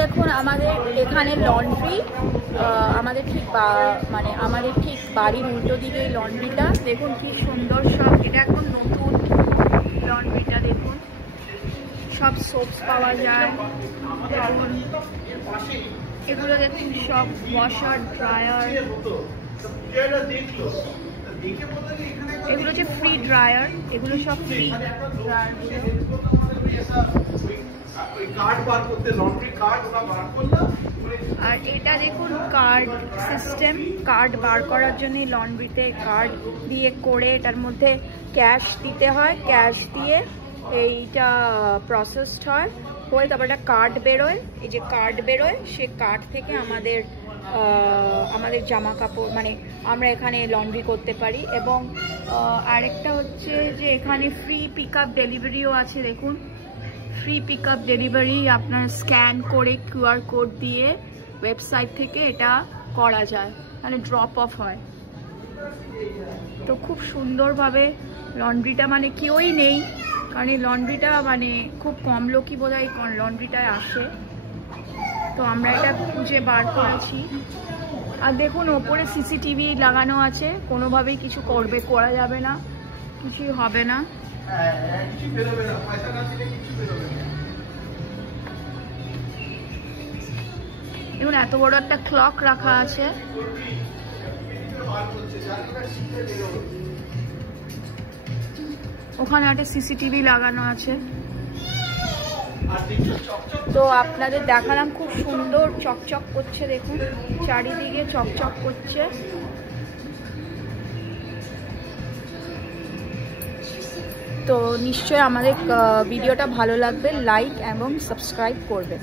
দেখুন আমাদের এখানে লন্ড্রি, আমাদের ঠিক মানে আমাদের ঠিক বাড়ির উল্টো দিকে লন্ড্রিটা দেখুন কি সুন্দর। সব এটা এখন নতুন লন্ড্রিটা দেখুন, সব সোপস পাওয়া যায়। দেখুন এগুলো দেখুন সব ওয়াশার ড্রায়ার, এগুলো হচ্ছে ফ্রি ড্রায়ার, এগুলো সব ফ্রি ড্রায়ার। আর এটা দেখুন কার্ড সিস্টেম, কার্ড বার করার জন্য লন্ড্রিতে কার্ড দিয়ে করে এটার মধ্যে ক্যাশ দিতে হয়, ক্যাশ দিয়ে এইটা প্রসেসড হয়, হয়ে তারপর একটা কার্ড বেরোয়। এই যে কার্ড বেরোয়, সে কার্ড থেকে আমাদের জামা কাপড় মানে আমরা এখানে লন্ড্রি করতে পারি। এবং আরেকটা হচ্ছে যে এখানে ফ্রি পিক আপ ডেলিভারিও আছে। দেখুন ফ্রি পিক আপ ডেলিভারি, আপনার স্ক্যান করে কিউআর কোড দিয়ে ওয়েবসাইট থেকে এটা করা যায়, মানে ড্রপ অফ হয়। তো খুব সুন্দরভাবে লন্ড্রিটা, মানে কেউই নেই, কারণ এই লন্ড্রিটা মানে খুব কম লোকই বোধহয় লন্ড্রিটায় আসে। তো আমরা এটা খুঁজে বার করেছি। আর দেখুন ওপরে সিসিটিভি লাগানো আছে, কোনোভাবেই কিছু করা যাবে না, কিছুই হবে না। দেখুন এত বড় একটা ক্লক রাখা আছে। ওখানে একটা সিসিটিভি লাগানো আছে। তো আপনাদের দেখালাম, খুব সুন্দর চকচক করছে, দেখুন চারিদিকে চকচক করছে। তো নিশ্চয়ই আমাদের ভিডিওটা ভালো লাগবে, লাইক এবং সাবস্ক্রাইব করবেন।